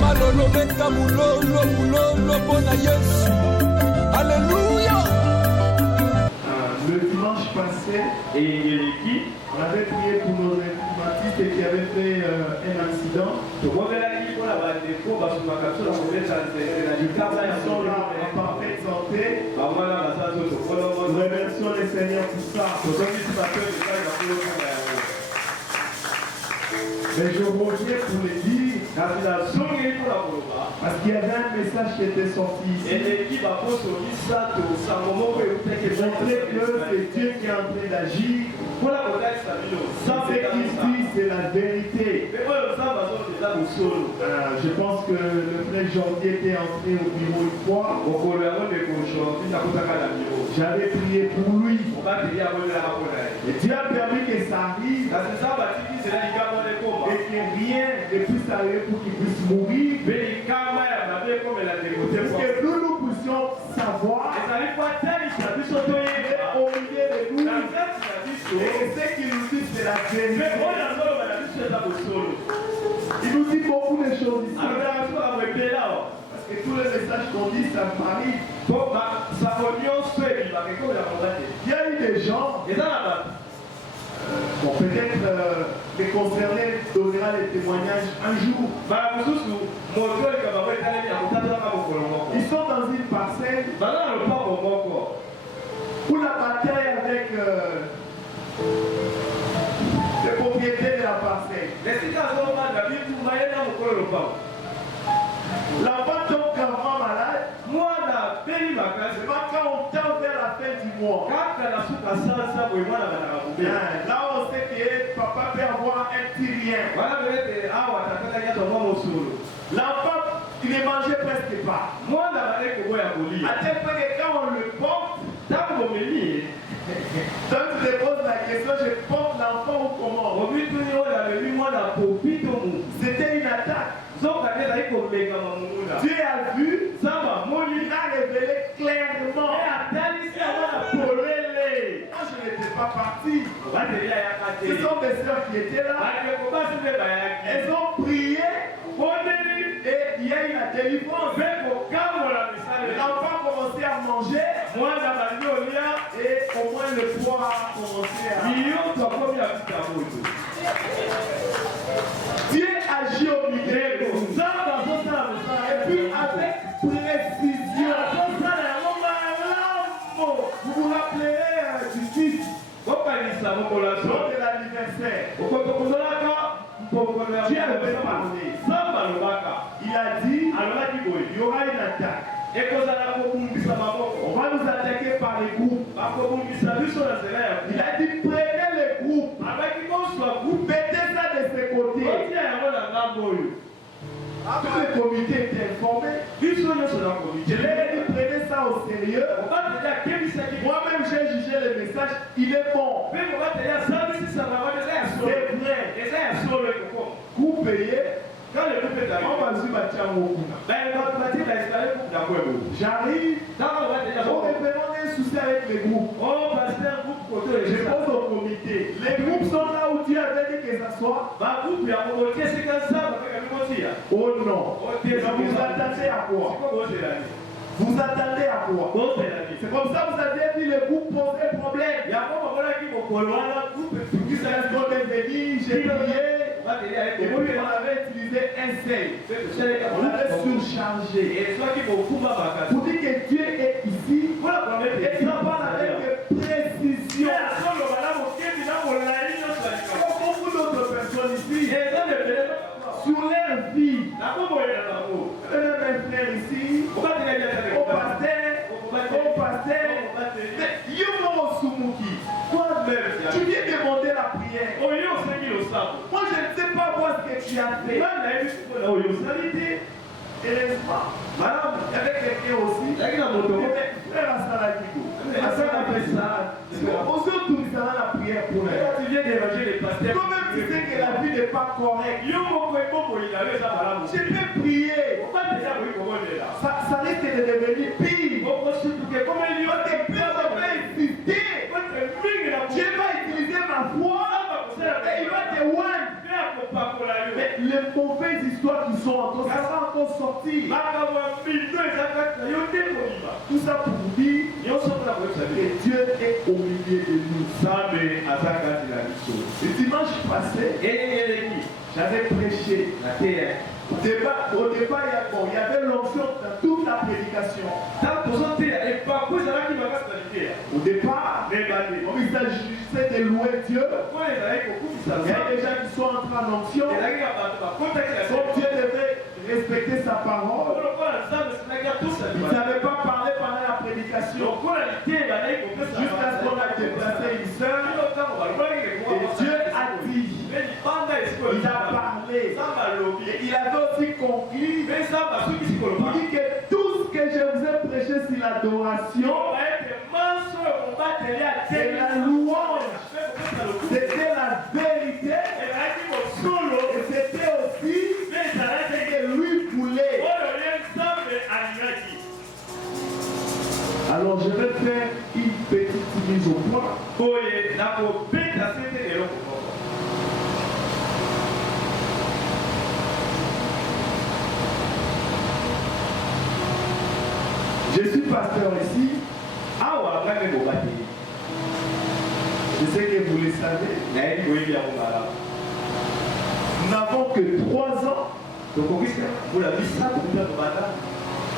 malolo beta mulolo mulolo bona Yesu. Alléluia. Le dimanche passé, on avait prié pour nos informatistes qui avaient fait un accident. Ils sont là en parfaite santé. Nous remercions le Seigneur pour ça. Mais je reviens pour le dire, parce qu'il y avait un message qui était sorti ici. Montrer que c'est Dieu qui est en train d'agir. Ce qu'il dit, c'est la vérité. Je pense que le frère Janvier était entré au bureau une fois. J'avais prié pour lui. Et Dieu a permis que ça arrive. Et que rien ne puisse arriver pour qu'il puisse mourir. Pour que nous puissions savoir au milieu de nous. Et ce qu'il nous dit, c'est la vérité. Il nous dit beaucoup de choses ici. Parce que tous les messages qu'on dit, ça m'arrive. Il y a eu des gens. Bon, peut-être les concernés donnera les témoignages un jour. Ils sont dans une parcelle où la bataille avec le propriétaire de la parcelle. L'enfant tombe gravement malade. C'est pas quand on tend vers la fin du mois. Là on sait que papa peut avoir un petit rien. L'enfant, il ne mangeait presque pas. À tel point que quand on le porte, donc tu te poses la question, je porte l'enfant ou comment? C'était une attaque. Dieu a vu, il a révélé clairement. Moi je n'étais pas parti. Ce sont des sœurs qui étaient là. Elles ont prié et il y a eu la délivrance. L'enfant a commencé à manger et au moins le poids a commencé à... Dieu agit au milieu. Et puis avec précision. Vous vous rappelez du titre lors de l'anniversaire. Dieu avait parlé. Il a dit il y aura une attaque. On va nous attaquer par les groupes. Il a dit prenez les groupes. Mettez ça de ce côté. Tout le comité était informé. Je leur ai dit prenez ça au sérieux. Moi-même j'ai jugé le message. Il est bon. C'est vrai. Vous payez. Quand le groupe est j'arrive, on représente un souci avec les groupes. Je pose au comité. Les groupes sont là où Dieu avait dit que ça soit. Oh non. Vous attendez à quoi? Vous attendez à quoi? C'est comme ça que vous avez dit les groupes posent un problème. J'ai prié. Et puis on avait utilisé un sel. On avait surchargé. Pour dire que Dieu est ici. Et il parle avec précision. Beaucoup d'autres personnes ici, sur leur vie, un frère ici, au pasteur, tu viens demander la prière. Moi je ne sais pas voir ce que tu as fait. Heureusement, madame, il y avait quelqu'un aussi. Frère Assalakiko. On se retourne dans la prière pour elle. Tu viens d'évanger les pasteurs. Toi-même tu sais que la vie n'est pas correcte. Je peux prier. Ça risque de devenir pire. Parce que Dieu va insister. Dieu va utiliser ma foi. Et il va te oindre. Mais les mauvaises histoires qui sont en toi, ça va encore sortir. Tout ça pour vous dire que Dieu est au milieu de nous. Le dimanche passé, j'avais prêché. Au départ, il y avait l'onction dans toute la prédication. Au départ, il s'agissait de louer Dieu. Il y a des gens qui sont entrés en onction. Donc Dieu devait respecter sa parole. Il n'avait pas parlé pendant la prédication. Jusqu'à ce qu'on a déplacé une sœur. Et Dieu a dit. Il a parlé. Et il avait aussi conclu. Il dit que tout ce que je vous ai prêché sur l'adoration, c'est la louange. C'était la vérité. Et c'était aussi ce que lui voulait. Alors je vais faire une petite mise au point. Je suis pasteur ici. Je sais que vous le savez. Nous n'avons que 3 ans.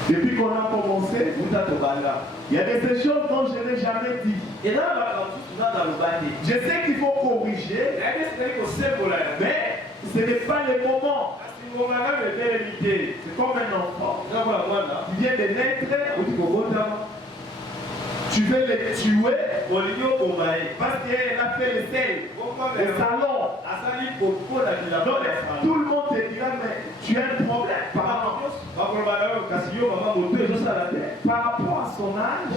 Depuis qu'on a commencé, il y a des choses dont je n'ai jamais dit. Je sais qu'il faut corriger, mais ce n'est pas le moment. C'est comme un enfant qui vient de naître. Tu veux le tuer parce qu'elle a fait le sel au salon. Donc, tout le monde te dira, mais tu as un problème par rapport à son âge.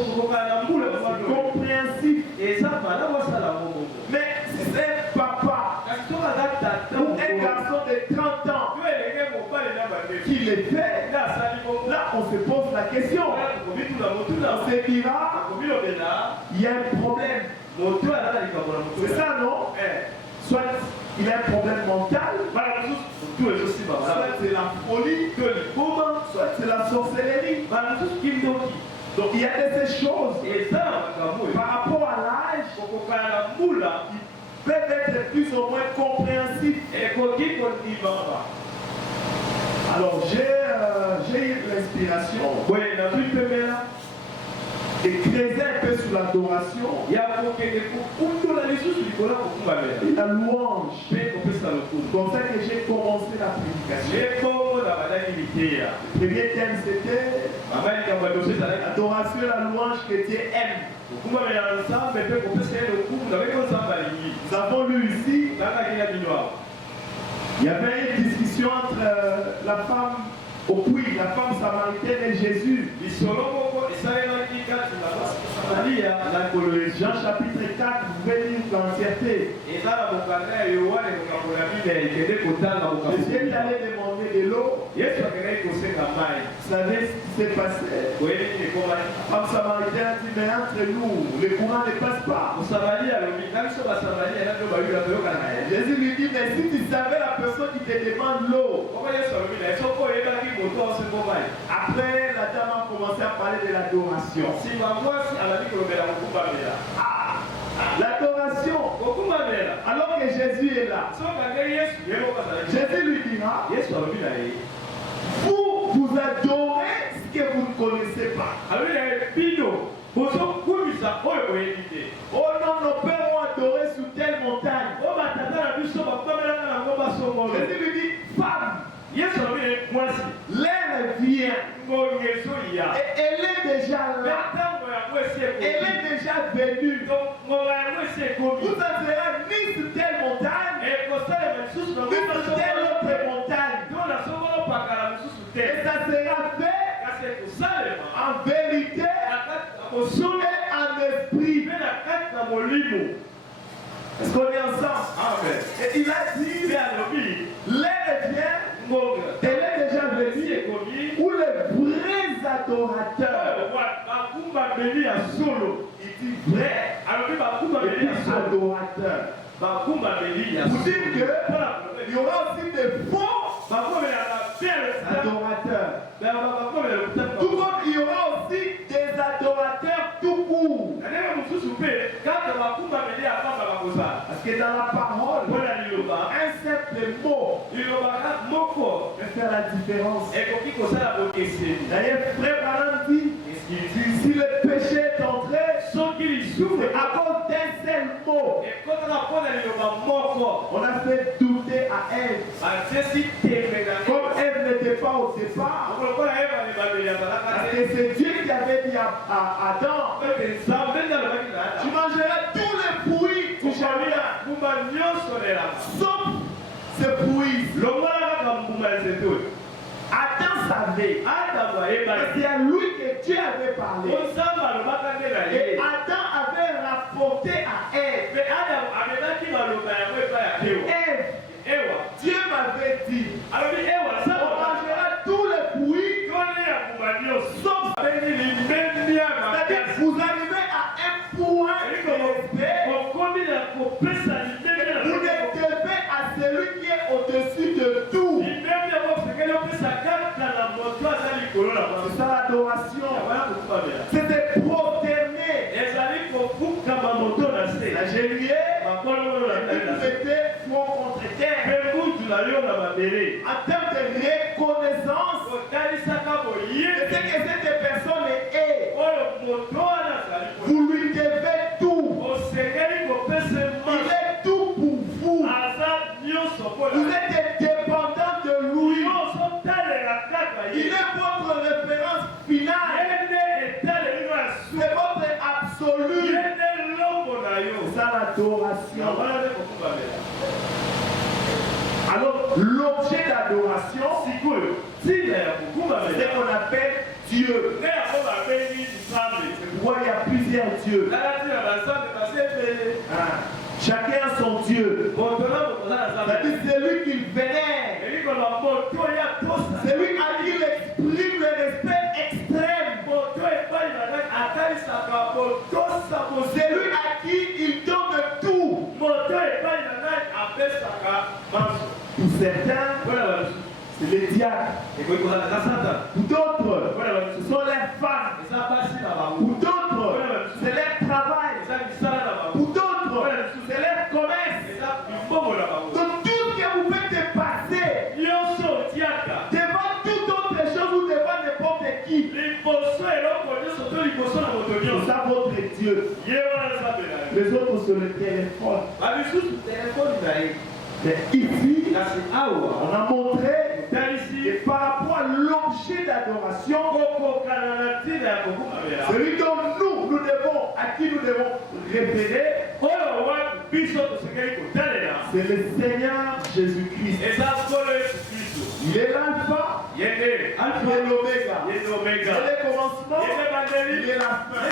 Compréhensif. Mais c'est un papa ou un garçon de 30 ans qui le fait. Là, on se pose la question. On se dira, il y a un problème. C'est ça, non? Soit il a un problème mental, soit c'est la folie, soit c'est la sorcellerie. Donc il y a de ces choses par rapport à l'âge qui peuvent être plus ou moins compréhensifs. Alors j'ai eu l'inspiration de creuser un peu sur l'adoration et la louange. C'est comme ça que j'ai commencé la prédication. Le premier thème c'était l'adoration et la louange que Dieu aime. Nous avons lu ici, il y avait une discussion entre la femme au puits, la femme samaritaine et Jésus. Jean chapitre 4, vous pouvez lire l'entièreté. Jésus est allé demander de l'eau. Vous savez ce qui s'est passé? La femme samaritaine a dit, mais entre nous, le courant ne passe pas. Jésus lui dit, mais si tu savais la personne qui te demande l'eau. Après, la dame a commencé à parler de l'adoration. L'adoration. Alors que Jésus est là, Jésus lui dira, vous adorez ce que vous ne connaissez pas. Oh non, nos pères ont adoré sur telle montagne. Jésus lui dit, femme, l'air vient. Et elle est déjà là. Elle est déjà venue. Vous n'entrerez ni sur telle montagne, ni sur telle autre montagne. Et ça sera fait en vérité et en esprit. Est-ce qu'on est ensemble? Amen. Et il a dit, l'air vient. Elle est déjà venue où les vrais adorateurs, il dit vrai, et adorateurs. Vous dites qu'il y aura aussi des faux des mots peut faire la différence. D'ailleurs, frère Branham dit, si le péché est entré, c'est à cause d'un seul mot. On a fait douter à Ève. Comme Ève n'était pas au départ, parce que c'est Dieu qui avait dit à Adam, tu mangeras tous les fruits du jardin, sauf ce fruit. Adam savait. C'est à lui que Dieu avait parlé. Et Adam avait rapporté à Ève. Ève, Dieu m'avait dit, on mangera tous les fruits, sauf c'est-à-dire vous arrivez à un point de respect. Vous ne devez à celui qui est au-dessus de tout. C'est ça l'adoration. C'était prosterné. La gélier, vous mettez front contre terre. En termes de reconnaissance, c'est que cette personne est. Vous lui devez tout. Il est tout pour vous. Vous êtes dépendant de lui. Il est votre référence finale. C'est votre absolu. C'est ça l'adoration. Alors, l'objet d'adoration, c'est ce qu'on appelle Dieu. C'est pourquoi il y a plusieurs dieux. Chacun a son Dieu. C'est-à-dire celui qu'il vénère. Celui à qui il exprime le respect extrême. Celui à qui il donne tout. Pour certains, c'est les diacres. Pour d'autres, ce sont les femmes. Pour d'autres, c'est leur travail. Pour d'autres, c'est leur commerce. Donc tout ce que vous faites passer devant toute autre chose ou devant n'importe qui, c'est ça votre Dieu. Les autres sur le téléphone. Mais ici, on a montré que par rapport à l'objet d'adoration, celui dont nous devons, à qui nous devons référer, c'est le Seigneur Jésus-Christ. Il est l'alpha, il est l'oméga. Il est le commencement, il est la fin.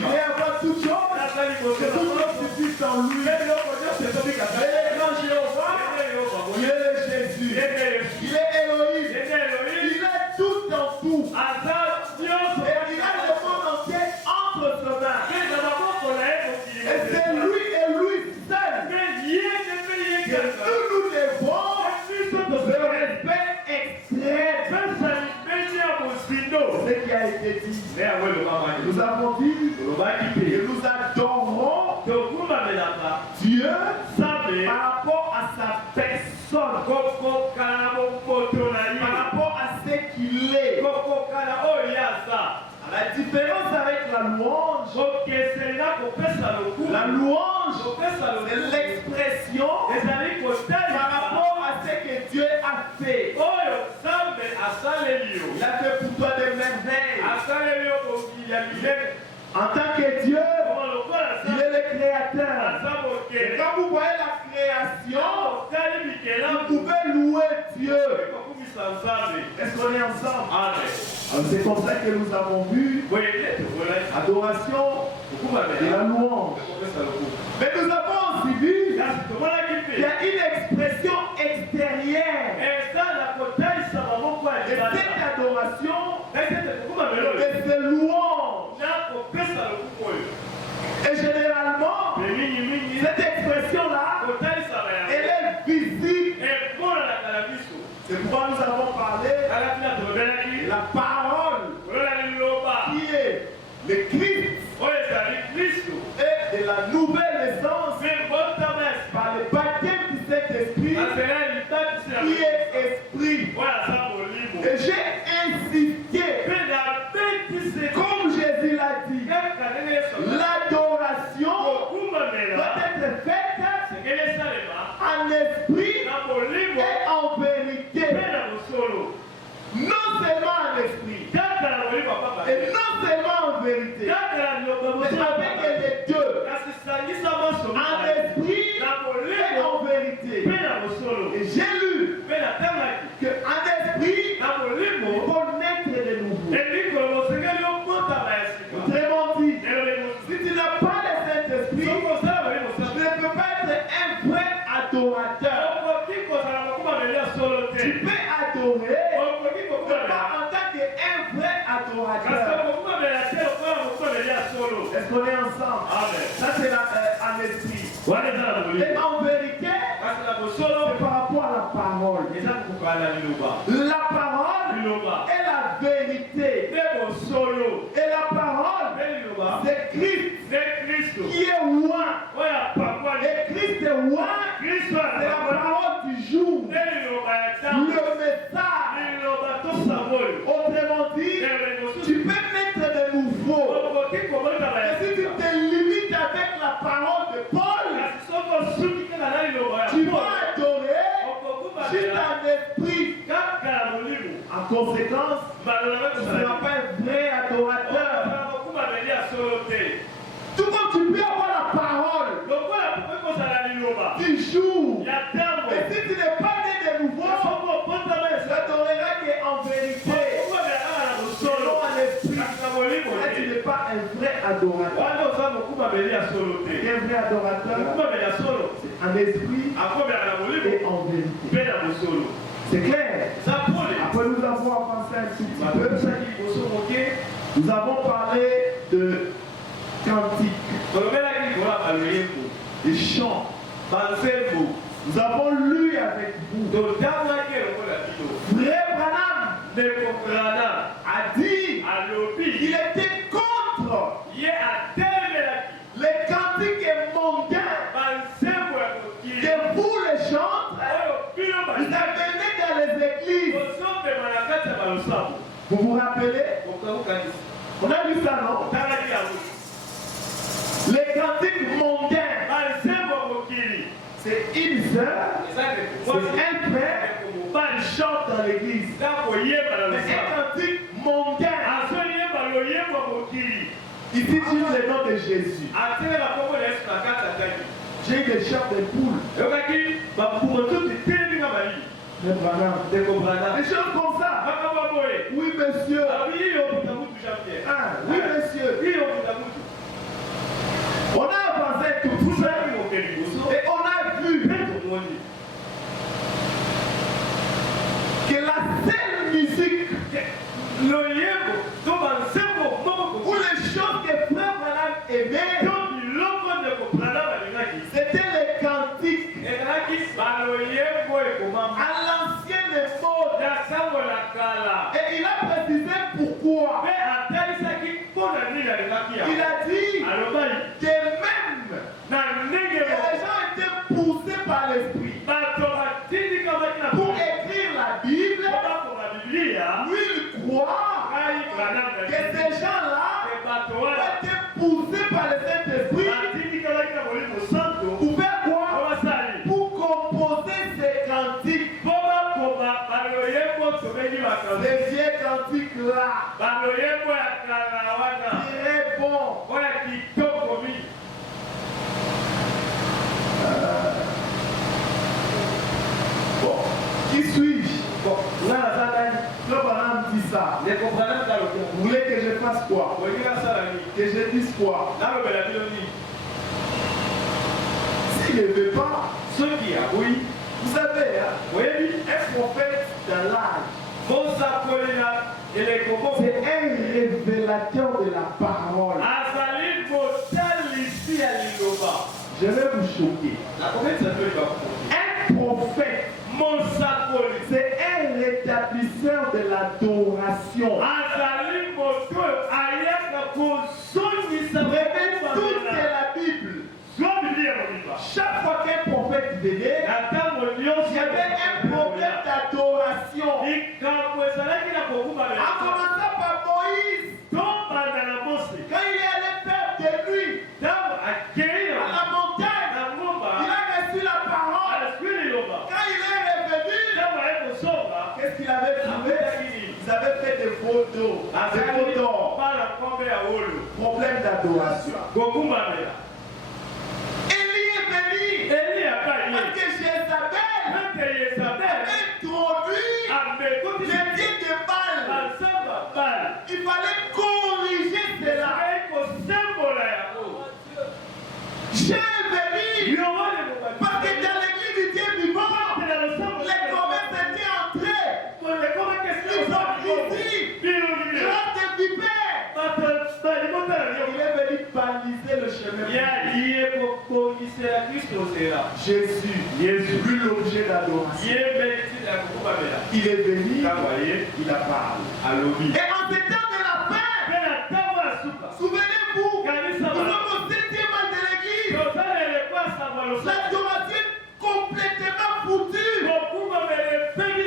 Il est avant toute chose, c'est tout ce qui subsiste en lui. Il est le grand Jéhovah, il est le Jésus. Il est Elohim. Il est tout dans tout. Et il a le monde entier entre ses mains. Et c'est lui et lui seul que nous devons le respect extrême. Ce qui a été dit. Nous avons dit que nous adorons Dieu par rapport à sa personne, par rapport à ce qu'il est. La différence avec la louange, c'est l'expression par rapport à ce que Dieu a fait. Il a fait pour toi des merveilles. En tant que Dieu, il est le créateur. Et quand vous voyez la création, vous pouvez louer Dieu. Est-ce qu'on est ensemble? C'est comme ça que nous avons vu adoration et la louange. Mais nous avons aussi vu qu'il y a une expression extérieure de cette adoration et de ces louanges. Et généralement, cette expression-là, elle est visible. C'est pourquoi nous avons parlé de la parole qui est le Christ et de la nouvelle naissance par le baptême du Saint-Esprit qui est esprit. Et j'ai insisté, comme Jésus l'a dit, l'adoration doit être faite en esprit et en vérité. Non seulement en esprit et non seulement en vérité, mais avec les deux, en esprit et en vérité. Et j'ai lu qu'en esprit, il faut naître de nouveau. Autrement dit, si tu n'as pas le Saint-Esprit, tu ne peux pas être un vrai adorateur. Tu peux adorer, mais pas en tant qu'un vrai adorateur. Est-ce qu'on est ensemble? Ça c'est en esprit. Et en vérité, c'est par rapport à la parole. La parole est la vérité. Et la parole, c'est Christ qui est roi. Et Christ est roi, c'est la parole du jour. Le message. Autrement dit, tu peux naître de nouveau. Et si tu te limites avec la parole de Paul, tu vas adorer juste en esprit. En conséquence, tu ne seras pas un vrai adorateur. Tout comme tu peux avoir la parole du jour. Et si tu n'es pas né de nouveau, tu n'adoreras qu'en vérité. Selon en esprit. Et tu n'es pas un vrai adorateur. Et un vrai adorateur, c'est en esprit et en vérité. C'est clair. Après nous avons avancé un tout petit peu, nous avons parlé de cantiques, des chants. Nous avons lu avec vous. Frère Branham a dit qu'il était contre les cantiques mondains que vous les chantres, vous amenez dans les églises. Vous vous rappelez? On a vu ça, non? Les cantiques mondains, c'est une sœur, c'est un frère, il chante dans l'église. Mais un cantique mondain, ici juste le nom de Jésus. J'ai des chants de poules. Des choses comme ça. Oui, monsieur. Oui, monsieur. On a avancé tout ça et on a vu que la seule musique ou les choses que Frère Branham aimait, c'était les cantiques à l'ancienne mode. Et il a précisé pourquoi. Il a dit que même les gens étaient poussés par l'esprit pour écrire la Bible. Lui, il croit que ces gens-là étaient poussés par le Saint-Esprit pour faire quoi? Pour composer ces cantiques. Ces vieux cantiques-là. Très bon. Bon, qui suis-je? Le bonhomme dit ça. Vous voulez que je fasse quoi? Que je dise quoi? S'il ne veut pas, vous savez, un prophète dans l'âge, c'est un révélateur de la parole. Je vais vous choquer. Un prophète, c'est un rétablisseur de l'adoration. Prenez toute la Bible. Chaque fois qu'un prophète venait, il y avait avait un problème d'adoration. En commençant par Moïse, quand il est allé faire des nuits à la montagne, il a reçu la parole. Quand il est revenu, qu'est-ce qu'il avait trouvé? Ils avaient fait des faux d'eau, des faux d'or. Problème d'adoration. Élie est venu parce que Jézabel avait introduit les dieux de Baal. Il fallait corriger cela. J'ai venu parce que dans l'église du Dieu vivant, les commerces étaient entrés. L'hypocrisie, l'ordre des vipères. Il est venu baliser le chemin. Jésus, plus l'objet d'adoration. Il est venu, il a parlé. Et en ces temps de la fin, souvenez-vous, nous sommes au 7e an de l'église. L'adoration est complètement foutue. C'est le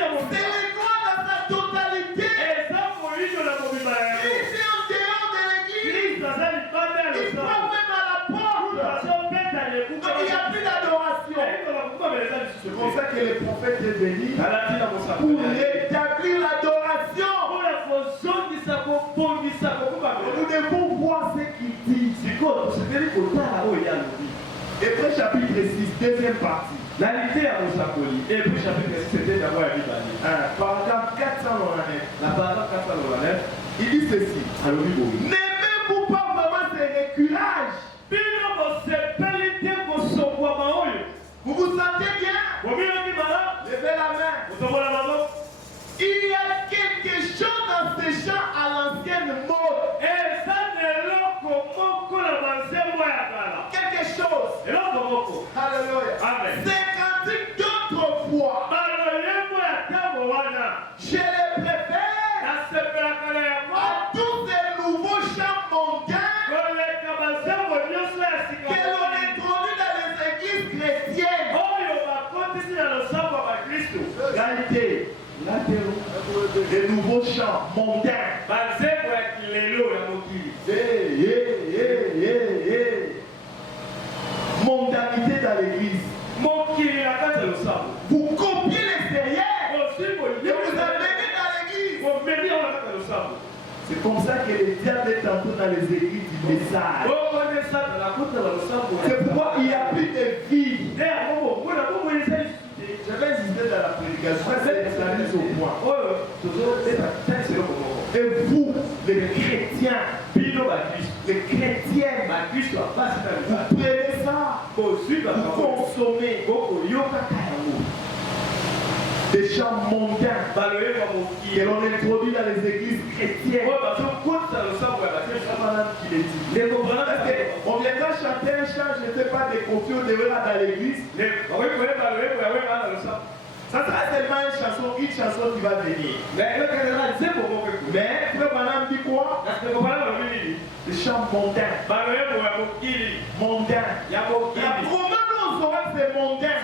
noir dans sa totalité. Il est en dehors de l'église. Il prend même à la porte. Donc il n'y a plus d'adoration. C'est comme ça que le prophète est venu pour rétablir l'adoration. Nous devons voir ce qu'il dit. Hébreux chapitre 6, deuxième partie. Paragraphe 499. Il dit ceci. N'aimez-vous pas vraiment ces reculages? Vous vous sentez bien? Levez la main. Il y a quelque chose dans ces chants à l'ancienne mode. Quelque chose. Alléluia. C'est cantique d'autrefois. Je les préfère à tous ces nouveaux chants mondains que l'on introduit dans les églises chrétiennes. Regardez, les nouveaux chants mondains. Mondanité dans l'église. Vous copiez l'extérieur et vous amenez dans l'église. C'est comme ça que les diables est entré dans les églises du message. C'est pourquoi il n'y a plus de vie. Je vais insister dans la prédication, c'est la mise au point. Et vous, les chrétiens, les chrétiennes, vous prenez ça, vous consommez des chants mondains que l'on introduit dans les églises chrétiennes. On viendra chanter un chant, je ne sais pas, des confiés au dehors dans l'église. Ça sera seulement une chanson qui va venir. Mais Frère Branham dit quoi? Les chants mondains. Mondains. Comment on saura que c'est mondain?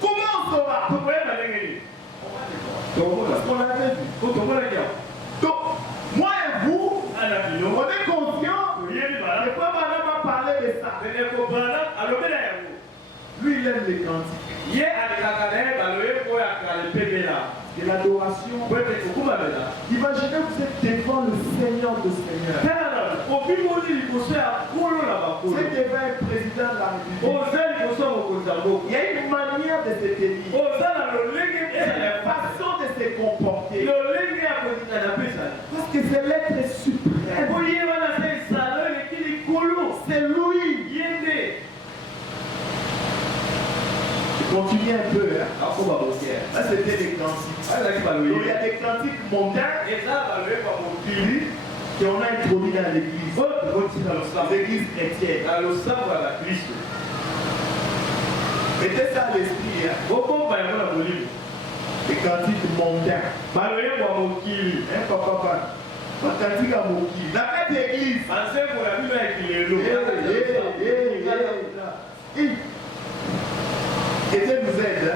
Comment on saura? Parce qu'on l'avait vu. Donc, moi et vous, on est conscients que Frère Branham a parlé de ça. Lui, il aime les cantiques. Et l'adoration. Imaginez que vous êtes devant le Seigneur de Seigneurs. Vous êtes devant un président de la République. Il y a une manière de se tenir. Une façon de se comporter. Parce que c'est l'être suprême. C'est lui. Continuez un peu. Là, c'était des cantiques. Donc, il y a des cantiques mondains qui on a introduit dans l'église. L'église chrétienne. Mettez ça à l'esprit. Les cantiques mondains. Papa. Cantique à Moki. La fête d'église. Et Dieu nous aide.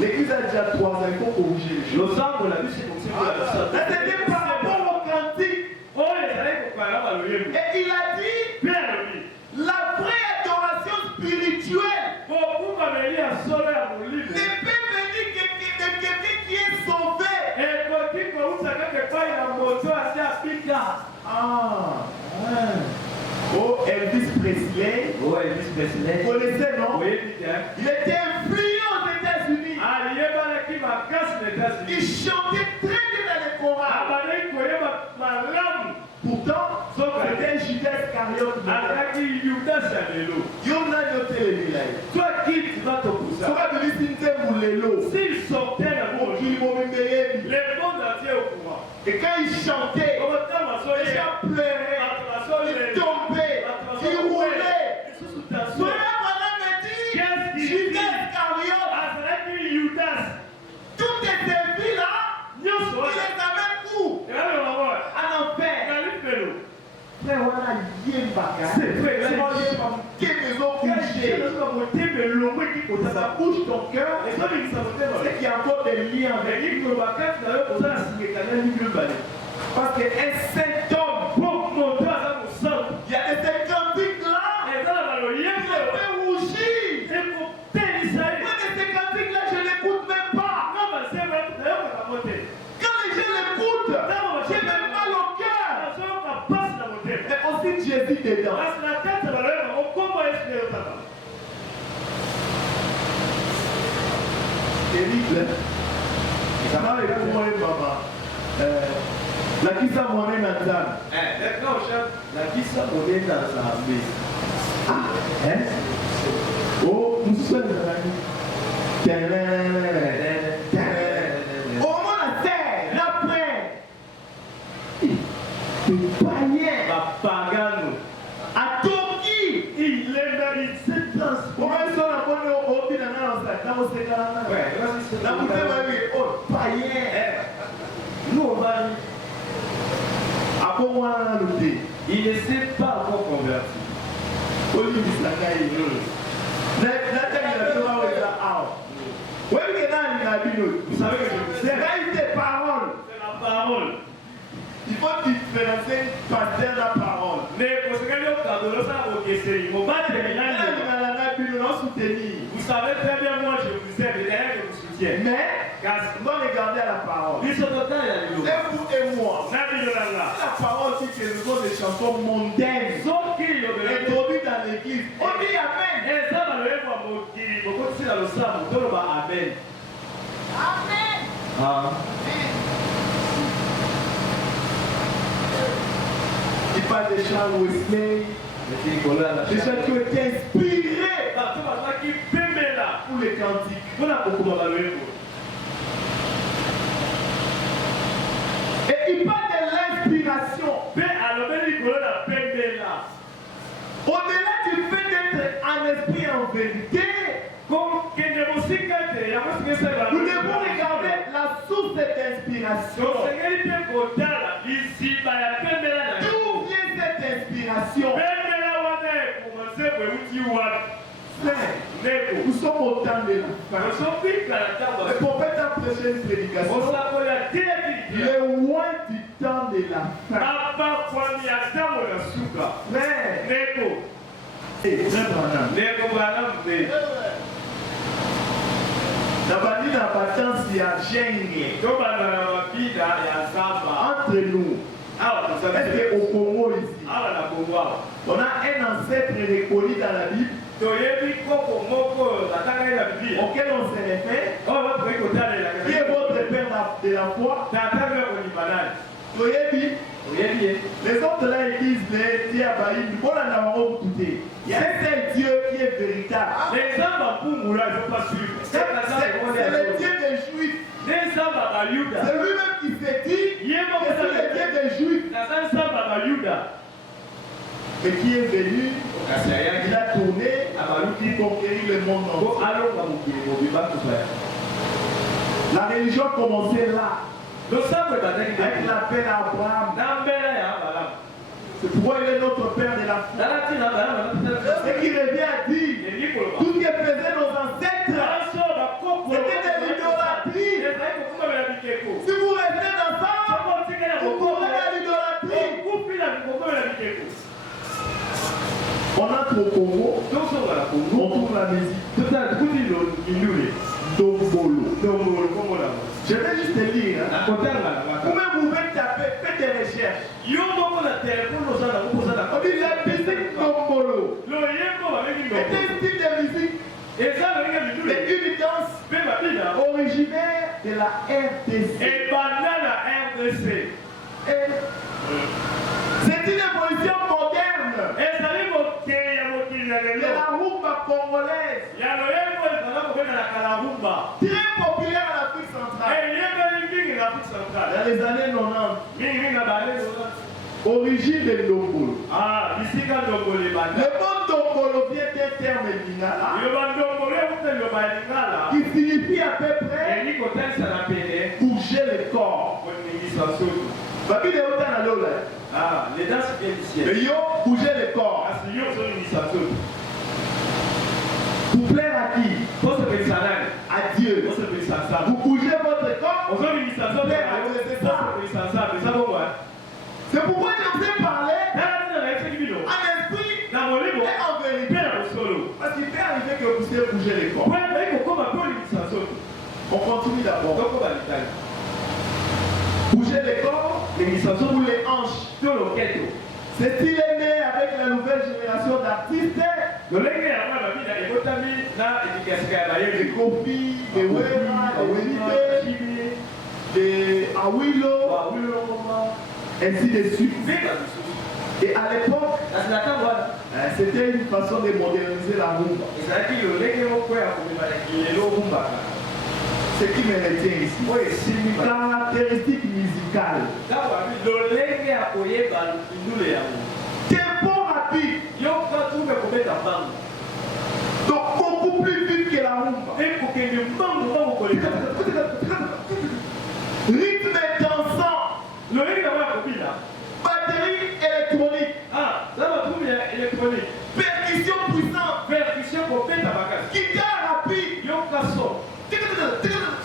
L'église a déjà 3 ans, il faut corriger les choses. C'était par rapport au cantique. Et il a dit, la vraie adoration spirituelle ne peut venir que de quelqu'un qui est sauvé. Oh, Elvis Presley. Vous connaissez, non? Il était influent aux États-Unis. Il chantait très bien dans les chorales. Pourtant, c'était Judas Iscariote. S'il sortait le monde entier au courant. Et quand il chantait, les gens pleuraient, ils tombaient, ils roulaient. Cela maintenant me dit, Judas Iscariote, toutes ces vies-là, il les amène où? En enfer. Frère, on a c'est vrai, ça bouge ton cœur, c'est qu'il y a encore des liens avec lui. Parce qu'un saint homme, il y a des cantiques là, il fait rougir. Moi, de ces cantiques-là, je ne l'écoute même pas. Quand les gens l'écoutent, j'ai même mal au cœur. Mais aussi Jésus dedans. Terrible. Ça m'a répondu moi et maman. La qui ça m'en est maintenant. La qui ça m'en est dans sa maison. Ah, hein? Oh, nous sommes dans la vie. Au moins la terre, la paix. Païen. Pagano. À Toki. Il est dans les 7 ans. Comment ils sont là pour nous ouvrir dans nos séquelles? La bouteille va lui. Oh, païen. Nous, on va. Après moi, le thé. Il ne s'est pas encore converti. Olivier Sakaï. Vous savez que c'est des paroles. C'est la parole. Il faut différencier pasteur la parole. Mais pour ce que nous avons vous savez très bien, moi je vous aime et d'ailleurs je vous soutiens. Mais, on doit regarder à la parole. Et vous et moi, la parole dit que nous avons des chansons mondaines introduites dans l'église. On dit Amen. Amen. Il parle de Charles Wesley, des gens qui ont été inspirés pour les cantiques. Et il parle de l'inspiration. Au-delà du fait d'être un esprit en vérité, nous devons regarder la source de cette inspiration. D'où vient cette inspiration? Nous sommes au temps de la fin. Le prophète a prêché une prédication. Le loin du temps de la fin. Nabali na batance ya gêne entre nous. Est-ce qu'au Congo ici, on a un ancêtre reconnu dans la Bible auquel on se réfère, qui est votre père de la foi? Les autres là ils disent c'est un Dieu qui est véritable. C'est le Dieu des Juifs. C'est lui-même qui s'est dit que c'est le Dieu des Juifs. Et qui est venu, il a tourné pour conquérir le monde entier. La religion a commencé là. Avec l'appel à Abraham. C'est pourquoi il est notre Père de la foi. Ce qui revient à dire, tout ce que faisaient nos ancêtres au Congo, on tourne la musique. Je vais juste te dire, vous-même vous pouvez taper, faites des recherches. On dit la musique Dombolo est un style de musique et une danse originaire de la RDC. C'est une évolution moderne de la rumba congolaise, très populaire en Afrique centrale. Dans les années 90, origine de Dombolo. Le mot Dombolo vient d'un terme lingala qui signifie à peu près bouger le corps. Les danses viennent du ciel. Et yo, bouger le corps. Pour plaire à qui? À Dieu. Vous bougez votre corps. Pour plaire à Dieu, c'est ça. C'est pourquoi je vous ai parlé en esprit et en vérité. Parce qu'il peut arriver que vous puissiez bouger le corps. On continue d'abord. Bouger le corps ou les hanches. C'est il est né avec la nouvelle génération d'artistes. Les Kofi, les Wera, les Wibé, les Awilo, ainsi de suite. Et à l'époque, c'était une façon de moderniser la rumba. Ce qui me retient ici, caractéristique musicale. Tempo rapide. Donc beaucoup plus vite que la rumba. Rythme dansant. Batterie électronique. Percussion puissante. Guitare rapide.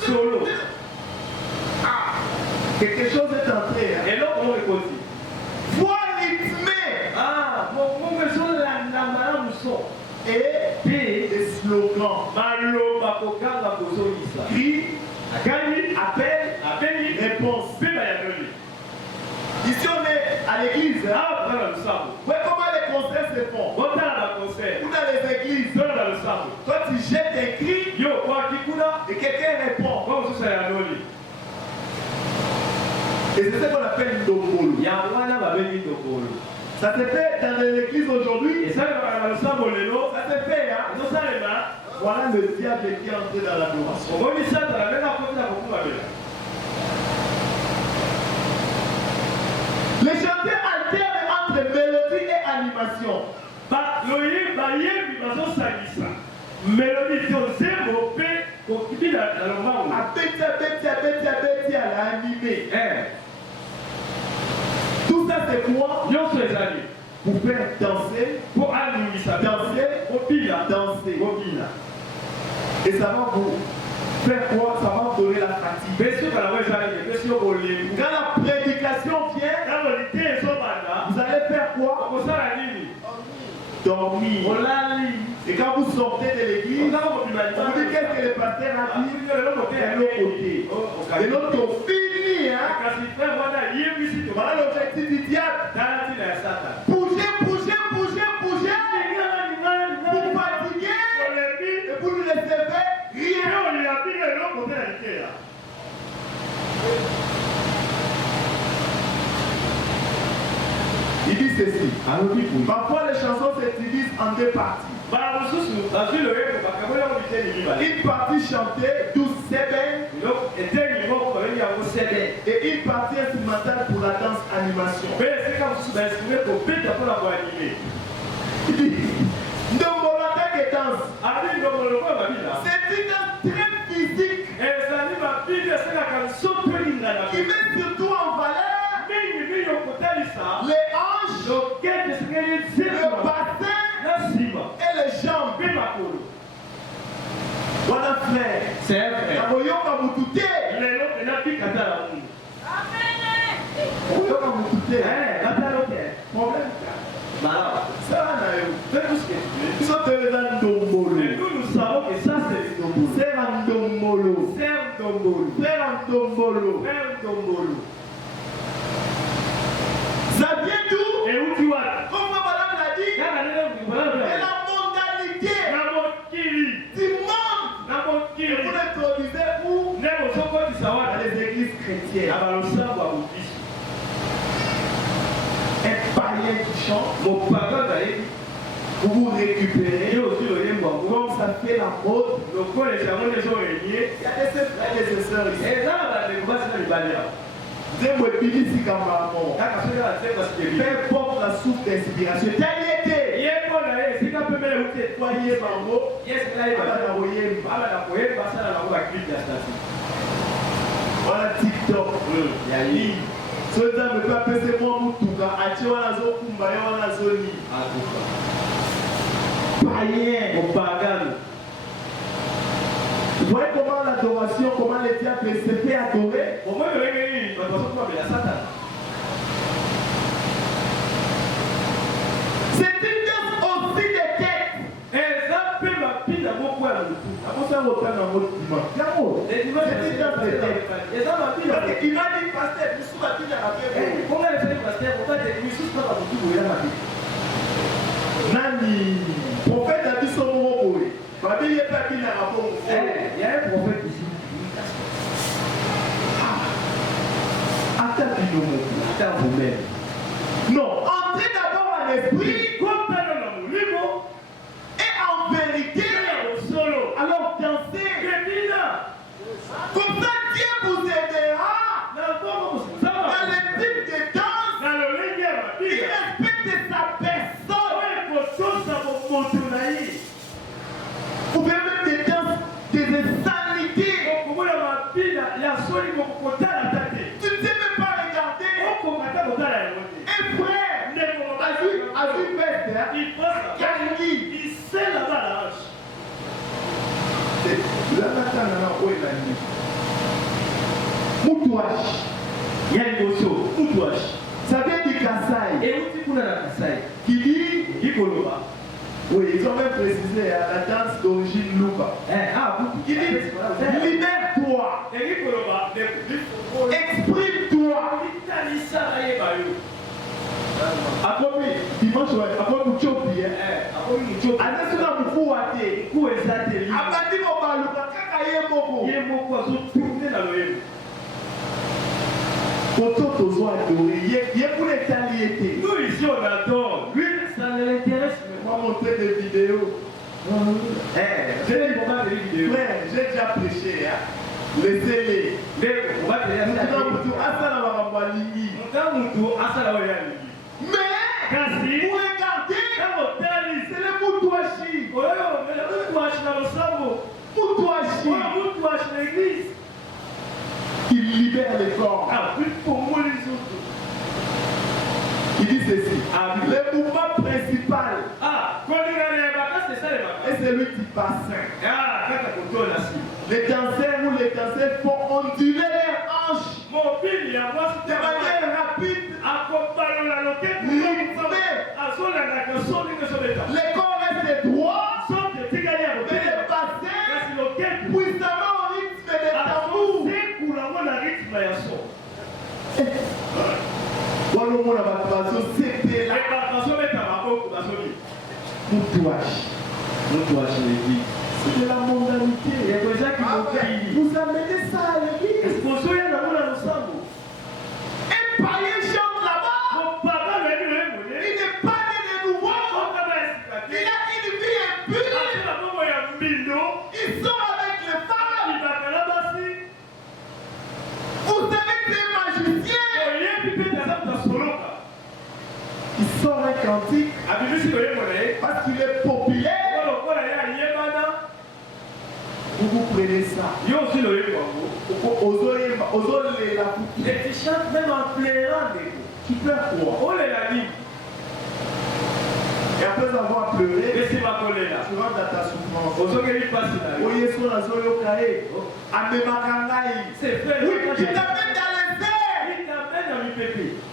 Solo. Quelque chose est entré. Hein? Et l'autre, on le dit. Voix rythmée. Et des slogans. Cri, appel, réponse. Ici on est à l'église. Hein? Ouais, comment les concerts se font? Ou dans les églises. Toi tu jettes un cri et quelqu'un répond. Et c'est ce qu'on appelle Dombolo. Ça se fait dans l'église aujourd'hui. Ça se fait, hein? Voilà le diable qui est entré dans l'adoration. Les chanteurs alternent entre mélodie et animation. Mélodie à l'animé. Tout ça c'est quoi? Pour faire danser, danser. Et ça va vous faire quoi? Ça va vous donner la fatigue. Quand la prédication vient, vous allez faire quoi? Dormir. Et quand vous sortez de l'église, vous dites qu'est-ce que le pasteur a dit de l'autre côté. Et l'autre on finit. Hein? Voilà l'objectif du diable. Bougez. Vous fatiguez et vous ne recevez rien. Il dit ceci. Parfois les chansons se divisent en deux parties. Une partie chantée, douce sébène, et une partie instrumentale pour la danse animation. Il dit, Ndombolo que danse. C'est une danse très physique qui met surtout en valeur les hanches, le bassin et les jambes. Voilà frère. Aboyoka mutute. Problème. Ça va. Frère Ndombolo. Frère Ndombolo. Frère Ndombolo. Frère Ndombolo. Ça vient d'où? Et où tu vas? Comme madame l'a dit, et la mondialité du monde. Et vous l'introduisez où? Dans les églises chrétiennes. Un païen qui chante, vous vous récupérez, comme ça fait la mode. Il y a des frères et des sœurs ici. Peu importe la source d'inspiration, tel était. Voyez Mambo, voilà TikTok, ceux qui ne peuvent pas passer moi Moutuka, Achi wana zo Kumbaye wana zoni. Païen, au pagan. Vous voyez comment l'adoration, comment les diables se fait adorer? C'est une danse aussi des têtes. Après ça, on va dans votre dimanche. C'est une danse des têtes. Il m'a dit, pasteur, je suis parti dans la paix. Nani, prophète a dit son mot. Il y a un prophète ici. Attends vous-même. Non, entrez d'abord en esprit. Et en vérité. Alors dansez. Comme ça, Dieu vous aidera. Dans le type de danse. Il respecte sa personne. Vous pouvez mettre des danses, des insanités. Tu ne sais même pas regarder. Et frère, a vu bête, il sait là-bas la hache. Moutouache. Il y a une notion. Moutouache. Ça vient du Kassai. Et où tu connais la Kassai? Qui dit Kikoloba. Oui, ils ont même précisé la danse d'origine Luka. Qui dit libère-toi. Exprime-toi. Après, dimanche, après Mouchopi, après ça, vous pouvez abadi mon kakaye pour les qualités. Nous ici on adore. Lui, ça ne l'intéresse pas. Montrer des vidéos. J'ai des moments de vidéos. Frère, j'ai déjà prêché. Laissez-les. On va te laisser. Mais vous regardez, c'est le Moutouachi. Moutouachi. Il libère les corps. Il dit ceci. Le mouvement principal. Et c'est lui qui passe. Les danseurs ou les danseurs font onduler leurs hanches de manière rapide. Les corps restent droits. Mais les passés puissamment au rythme des tambours. C'est de la mondanité. Vous amenez ça à l'église. Un païen chante là-bas. Il n'est pas né de nouveau. Il a une vie impure. Il sort avec les femmes. Vous savez que c'est un magicien. Il sort un cantique parce qu'il est populaire. Vous prenez ça. Et tu chantes même en pleurant. Tu pleures quoi? Et après avoir pleuré, tu rentres dans ta souffrance. Oui, tu t'amènes dans les airs.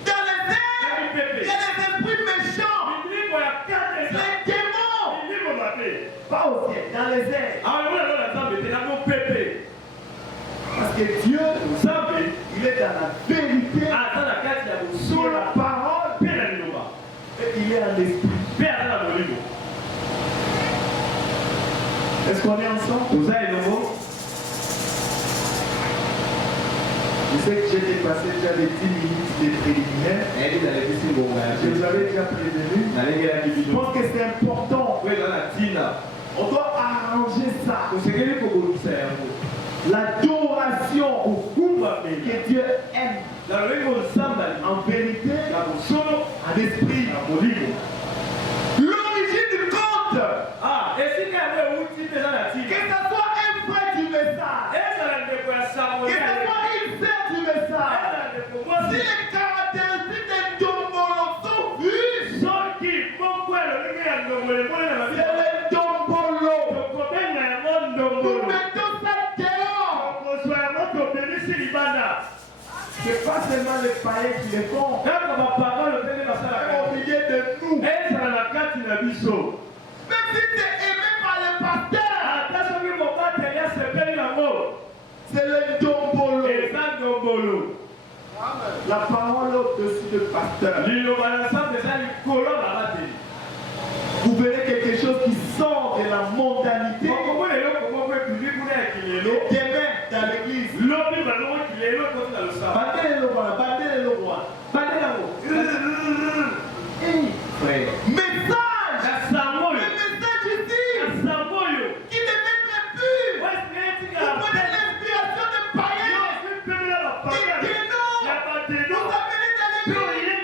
Dans les airs, il y a des esprits méchants. Les démons. Pas au ciel, dans les airs. pépé. Parce que Dieu, Vous savez, il est dans la vérité, dans la carte, il y a sur la parole, et il est en esprit. Est-ce qu'on est ensemble? Vous avez le mot? Je sais que j'ai dépassé déjà les 10 minutes des préliminaires. Je vous avais déjà prévenu. Je pense que c'est important. On doit arranger ça. L'adoration que Dieu aime. En vérité, en esprit. L'origine du compte. Que ce soit un frère du message. Que ce soit une sœur du message. Si les caractéristiques des dombolo sont vues, c'est le dombolo. Nous mettons ça dehors. C'est pas seulement les païens qui les font. Au milieu de nous. Même si c'est aimé par les pasteurs, c'est le dombolo. La parole au-dessus du pasteur. Vous verrez quelque chose qui sort de la mondanité. Demain dans l'église. Message. Le message ici. Qui devait être pur. Vous prenez l'inspiration des païens. Qui dénoncent. Vous amenez dans l'église.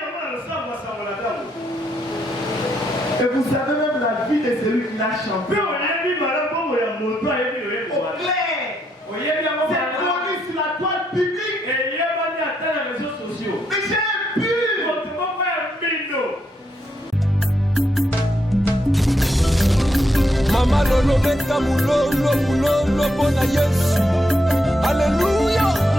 Et vous savez même la vie de celui qui l'a chanté. Au clair. C'est connu sur la toile publique. Mais j'ai un pur. Mama lolo beta mulolo mulolo bona Yesu. Alléluia.